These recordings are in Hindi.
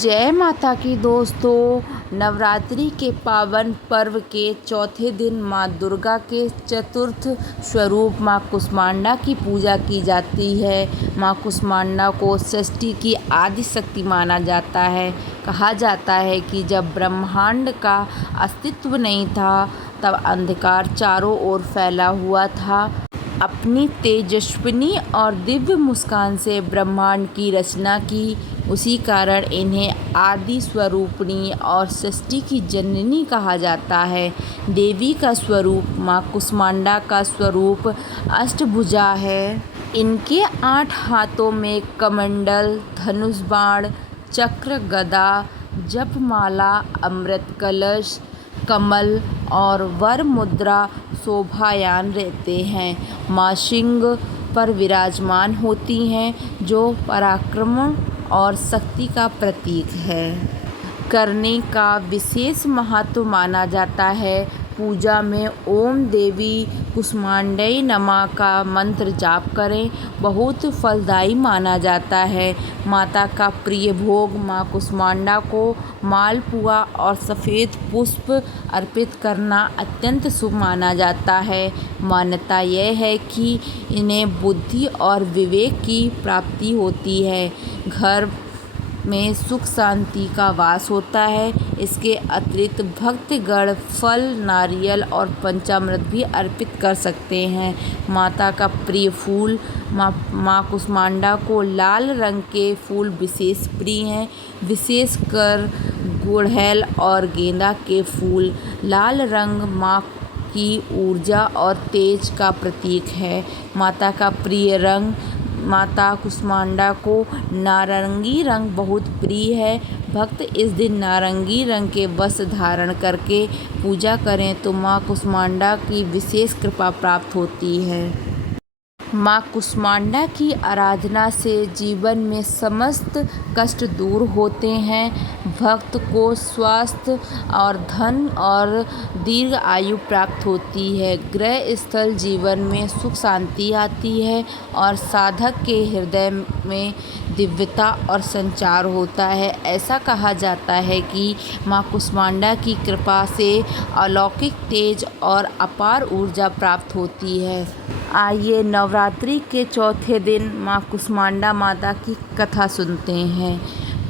जय माता की दोस्तों, नवरात्रि के पावन पर्व के चौथे दिन माँ दुर्गा के चतुर्थ स्वरूप माँ कुष्मांडा की पूजा की जाती है। माँ कुष्मांडा को सृष्टि की आदि शक्ति माना जाता है। कहा जाता है कि जब ब्रह्मांड का अस्तित्व नहीं था, तब अंधकार चारों ओर फैला हुआ था। अपनी तेजस्विनी और दिव्य मुस्कान से ब्रह्मांड की रचना की। उसी कारण इन्हें आदि स्वरूपिणी और सृष्टि की जननी कहा जाता है। देवी का स्वरूप माँ कुष्मांडा का स्वरूप अष्टभुजा है। इनके 8 हाथों में कमंडल, धनुष बाण, चक्र, गदा, जपमाला, अमृत कलश, कमल और वर मुद्रा शोभायान रहते हैं। माँ सिंह पर विराजमान होती हैं, जो पराक्रम और शक्ति का प्रतीक है। करने का विशेष महत्व माना जाता है। पूजा में ओम देवी कुष्मांडै नमः का मंत्र जाप करें, बहुत फलदायी माना जाता है। माता का प्रिय भोग माँ कुष्मांडा को मालपुआ और सफ़ेद पुष्प अर्पित करना अत्यंत शुभ माना जाता है। मान्यता यह है कि इन्हें बुद्धि और विवेक की प्राप्ति होती है। घर में सुख शांति का वास होता है। इसके अतिरिक्त भक्तगण फल, नारियल और पंचामृत भी अर्पित कर सकते हैं। माता का प्रिय फूल माँ कुष्मांडा को लाल रंग के फूल विशेष प्रिय हैं, विशेषकर गुड़हल और गेंदा के फूल। लाल रंग माँ की ऊर्जा और तेज का प्रतीक है। माता का प्रिय रंग माता कुष्मांडा को नारंगी रंग बहुत प्रिय है। भक्त इस दिन नारंगी रंग के वस्त्र धारण करके पूजा करें तो माँ कुष्मांडा की विशेष कृपा प्राप्त होती है। माँ कुष्मांडा की आराधना से जीवन में समस्त कष्ट दूर होते हैं। भक्त को स्वास्थ्य और धन और दीर्घ आयु प्राप्त होती है। गृह स्थल जीवन में सुख शांति आती है और साधक के हृदय में दिव्यता और संचार होता है। ऐसा कहा जाता है कि माँ कुष्मांडा की कृपा से अलौकिक तेज और अपार ऊर्जा प्राप्त होती है। आइए नवरात्रि के चौथे दिन माँ कुष्मांडा माता की कथा सुनते हैं।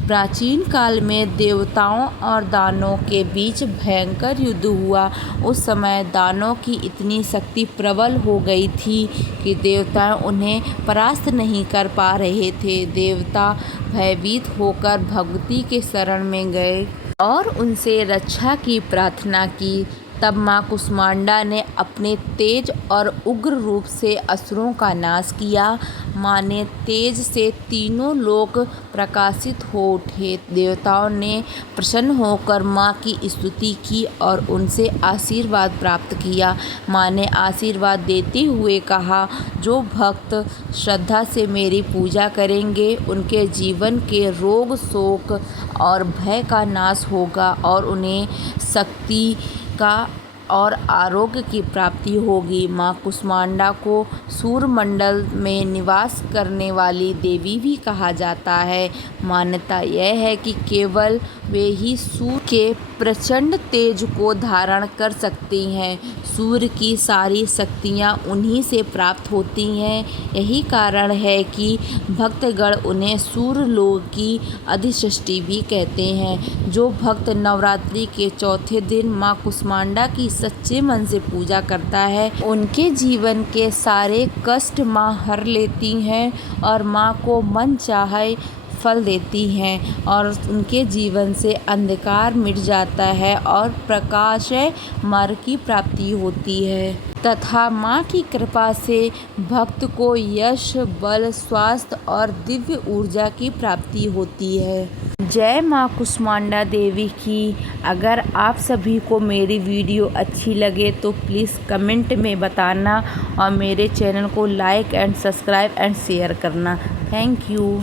प्राचीन काल में देवताओं और दानवों के बीच भयंकर युद्ध हुआ। उस समय दानवों की इतनी शक्ति प्रबल हो गई थी कि देवता उन्हें परास्त नहीं कर पा रहे थे। देवता भयभीत होकर भगवती के शरण में गए और उनसे रक्षा की प्रार्थना की। तब माँ कुष्मांडा ने अपने तेज और उग्र रूप से असुरों का नाश किया। माँ ने तेज से तीनों लोक प्रकाशित हो उठे। देवताओं ने प्रसन्न होकर माँ की स्तुति की और उनसे आशीर्वाद प्राप्त किया। माँ ने आशीर्वाद देते हुए कहा, जो भक्त श्रद्धा से मेरी पूजा करेंगे, उनके जीवन के रोग, शोक और भय का नाश होगा और उन्हें शक्ति का और आरोग्य की प्राप्ति होगी। माँ कुष्मांडा को सूर्यमंडल में निवास करने वाली देवी भी कहा जाता है। मान्यता यह है कि केवल वे ही सूर्य के प्रचंड तेज को धारण कर सकती हैं। सूर्य की सारी शक्तियाँ उन्हीं से प्राप्त होती हैं। यही कारण है कि भक्तगण उन्हें सूर्यलोक की अधिष्ठी भी कहते हैं। जो भक्त नवरात्रि के चौथे दिन माँ कुष्मांडा की सच्चे मन से पूजा करता है, उनके जीवन के सारे कष्ट माँ हर लेती हैं और माँ को मन चाहे फल देती हैं और उनके जीवन से अंधकार मिट जाता है और प्रकाशय मार्ग की प्राप्ति होती है तथा माँ की कृपा से भक्त को यश, बल, स्वास्थ्य और दिव्य ऊर्जा की प्राप्ति होती है। जय माँ कुष्मांडा देवी की। अगर आप सभी को मेरी वीडियो अच्छी लगे तो प्लीज़ कमेंट में बताना और मेरे चैनल को like and subscribe and share करना। Thank you.